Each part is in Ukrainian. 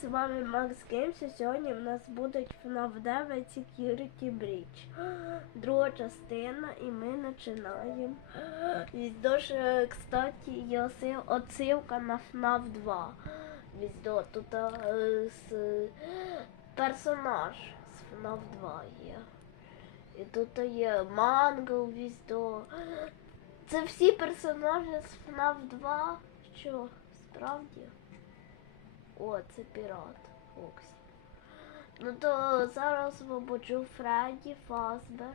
з вами Макс Геймс, і сьогодні в нас будуть FNAF 9 Security Breach. Друга частина, і ми починаємо. Віздош, е, кстати, є отсилка на FNAF 2. Віздо, тут е, з, персонаж з FNAF 2 є. І тут є мангл віздо. Це всі персонажі з FNAF 2. Що, справді? О, це пірат. Оксі. Ну то зараз освободжу Фредді Фазбер.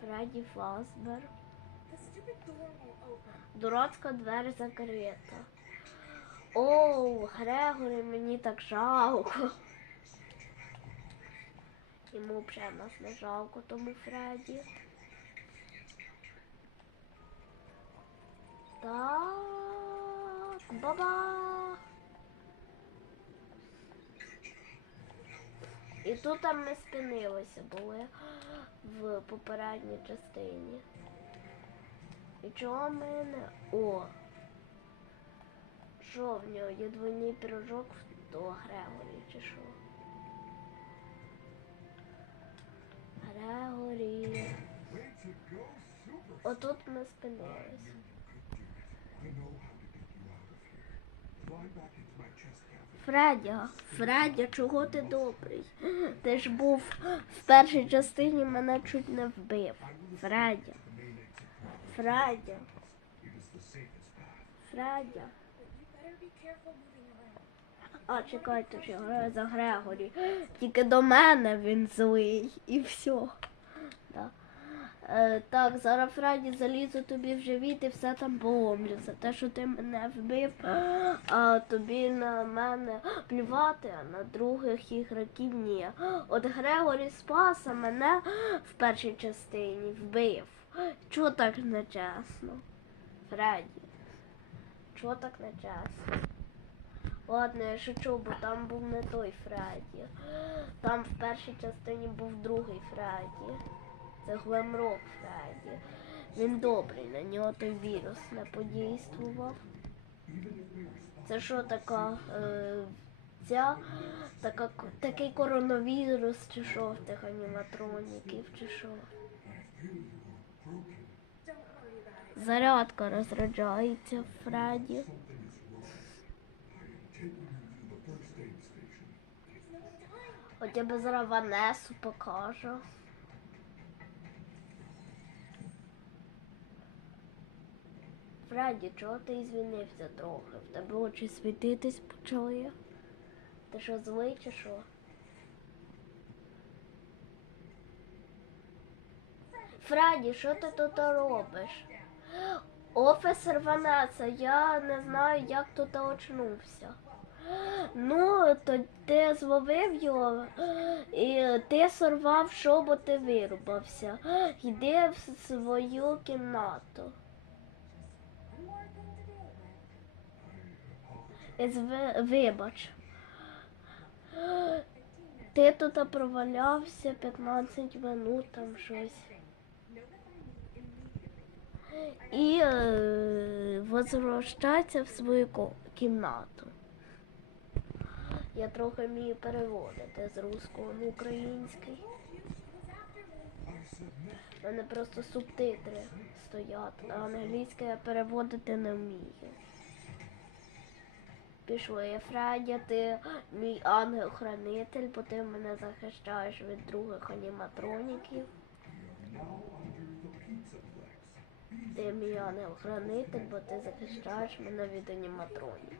Фредді Фазбер. Дурацька двері закрита. Оу, Грегорі, мені так жалко. Йому вже нас не жалко, тому Фредді. Так, баба. І тут там ми спинилися були в попередній частині. І чого в мене? О! Що в нього? Є двойний пірожок в до Грегорі чи що? Грегорі. Отут ми спинилися. Фредя, Фредя, чого ти добрий? Ти ж був в першій частині мене чуть не вбив. Фредя. Фредя. Фредя. А, чекайте, що я за Грегорі. Тільки до мене він злий і все. Е, так, зараз Фредді залізу тобі в живіт і все там поломлю за те, що ти мене вбив, а тобі на мене плювати, а на других ігроків ні. От Грегорі спас, мене в першій частині вбив. Чого так нечесно? Фредді. Чого так нечесно? Ладно, я шучу, бо там був не той Фредді. Там в першій частині був другий Фредді. Це Глемрок Фредді. Він добрий, на нього той вірус не подействував. Це що така е, ця така, такий коронавірус, чи що в тих аніматроніків, чи що? Зарядка розряджається в Фредді. От би зараз Ванесу покажу. Фредді, чого ти звільнився трохи? В тебе очі світитись почали? Ти що злий чи що? Фредді, що ти тут робиш? Офісер Ванеса, я не знаю, як тут очнувся. Ну, то ти зловив його і ти сорвав шобот і вирубався. Йди в свою кімнату. Вибач. Ти тут провалявся 15 минут там щось. І е, возвращайся в свою кімнату. Я трохи вмію переводити з руського на український. У мене просто субтитри стоять, а англійське я переводити не вмію. Пішли, Фредя, ти мій ангел-хранитель, бо ти мене захищаєш від других аніматроніків. Ти мій ангел-хранитель, бо ти захищаєш мене від аніматроніків.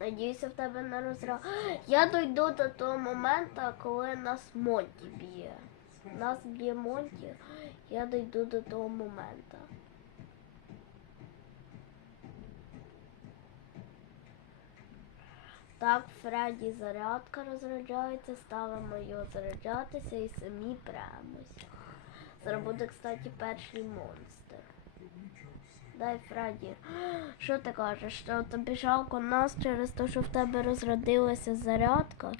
Надіюся, в тебе не розра. Я дойду до того моменту, коли нас Монті б'є. Нас б'є Монті, я дойду до того моменту. Так, Фредді зарядка розряджається, ставимо його заряджатися і самі премось. Зараз буде, кстати, перший монстр. Дай Фредді. Що ти кажеш? Що тобі жалко нас через те, що в тебе розрядилася зарядка,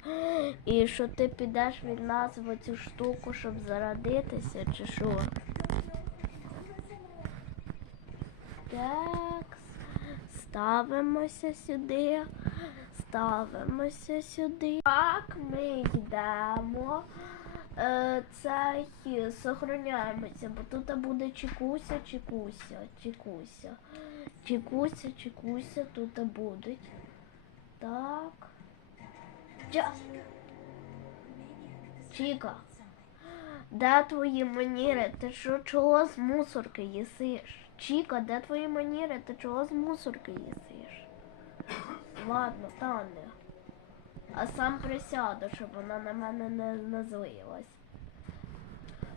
і що ти підеш від нас в цю штуку, щоб зарядитися, чи що? Так, ставимося сюди, ставимося сюди. Так, ми йдемо. Е, Це й- сохраняємося, бо тут буде чекуся, чекуся, чекуся. Чекуся, чекуся, тут будуть. Так. Ча. Чіка. Де твої маніри? Ти що чого з мусорки їсиш? Чіка, де твої маніри? Ти чого з мусорки їсиш? Ладно, Таня. А сам присяду, щоб вона на мене не, не злилась.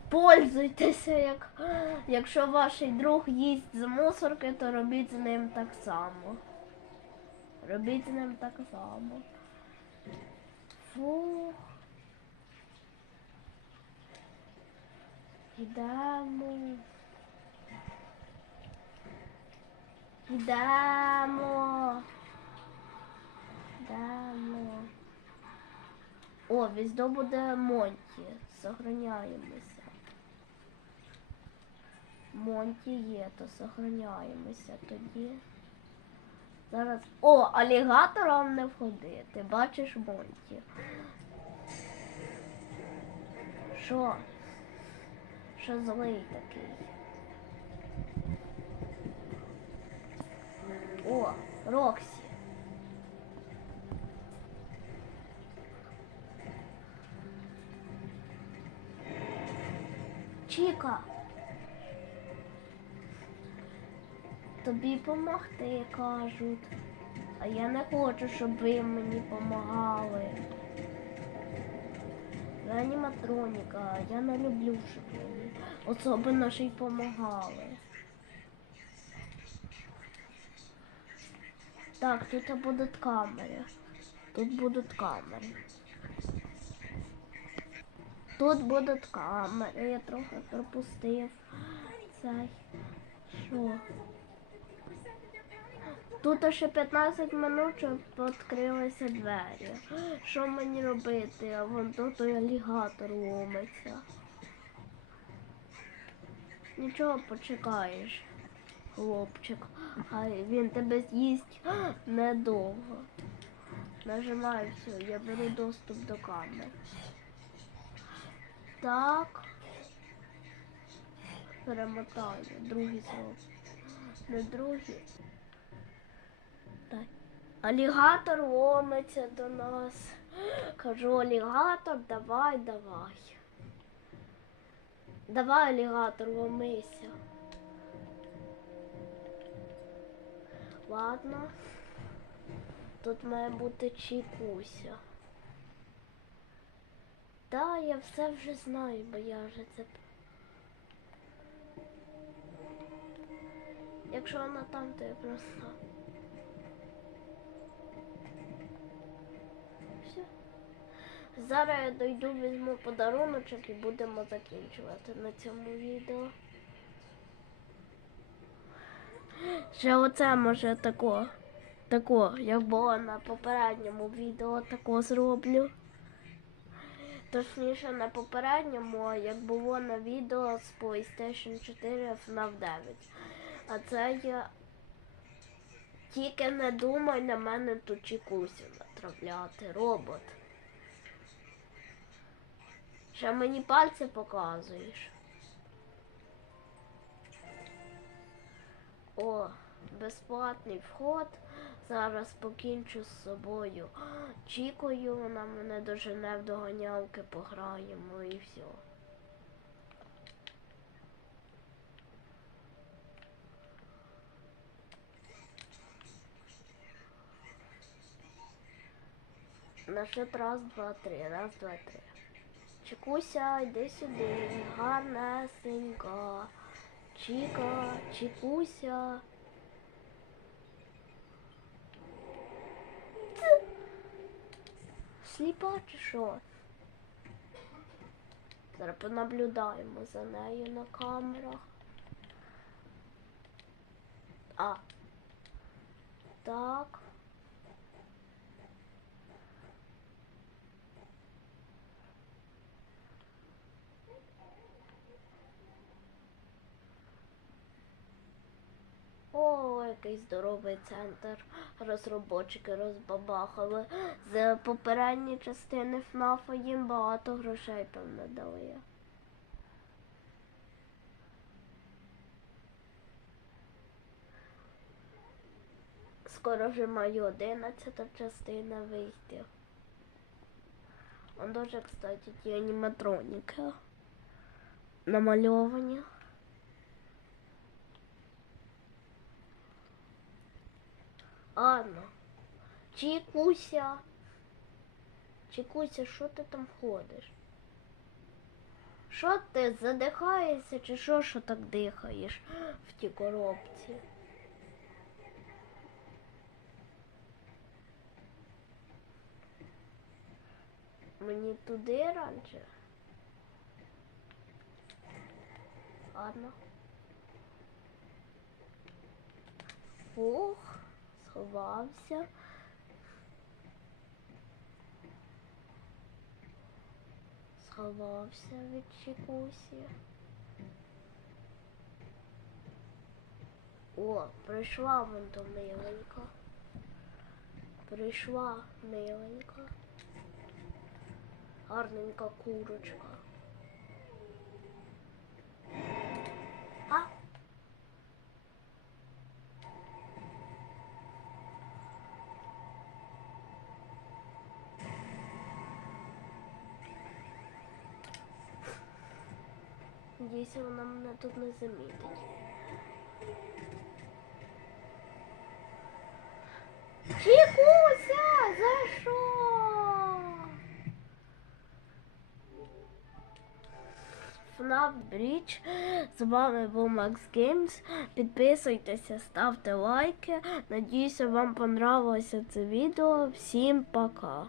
Пользуйтеся, як, якщо ваш друг їсть з мусорки, то робіть з ним так само. Робіть з ним так само. Фух. Йдемо. Йдемо. Йдемо. О, везде буде Монті. Сохраняємося. Монті є, то сохраняємося тоді. Зараз. О, алігаторам не входити. Бачиш Монті. Що? Що злий такий? О, Роксі. Чіка. Тобі помогти, кажуть. А я не хочу, щоб ви мені помагали. Ви аніматроніка, я не люблю, щоб мені особливо ще й помагали. Так, тут будуть камери. Тут будуть камери. Тут будуть камери, я трохи пропустив. Цей. Що? Тут ще 15 минут, щоб відкрилися двері. Що мені робити? А вон тут алігатор ломиться. Нічого почекаєш, хлопчик. Хай він тебе з'їсть недовго. Нажимаю все, я беру доступ до камери. Так. Перемотаю. Другий зроб. Не другий. Так. Алігатор ломиться до нас. Кажу, алігатор, давай, давай. Давай, алігатор, ломися. Ладно. Тут має бути чікуся. Да, я все вже знаю, бо я вже це. Якщо вона там, то я просто. Все. Зараз я дойду, візьму подаруночок і будемо закінчувати на цьому відео. Ще оце може тако. Тако, як було на попередньому відео, тако зроблю. Точніше на попередньому, як було на відео з PlayStation 4 FNAF 9. А це я тільки не думай на мене тут чекусю натравляти, робот. Ще мені пальці показуєш. О, безплатний вход. Зараз покінчу з собою. Чікою, вона мене дожене в доганялки, пограємо і все. На счет раз, два, три, раз, два, три. Чікуся, йди сюди, гарнесенька. Чіка, чікуся. Сліпа чи що? Зараз понаблюдаємо за нею на камерах. А. Так. О, який здоровий центр. Розробочики розбабахали. З попередньої частини ФНАФа їм багато грошей певно дали. Скоро вже має одинадцята частина вийти. Он дуже, кстати, ті аніматроніки намальовані. Анна, Чікуся. Чікуся, що ти там ходиш? Що ти задихаєшся чи що, що так дихаєш в тій коробці? Мені туди раніше. Ладно. Фух, сховався. Сховався від чекусі. О, прийшла вон то миленька. Прийшла миленька. Гарненька курочка. А? Надіюся, вона мене тут не замітить. Чікуся, за що? FNAF Bridge. З вами був Макс Games. Підписуйтеся, ставте лайки. Надіюся, вам понравилося це відео. Всім пока.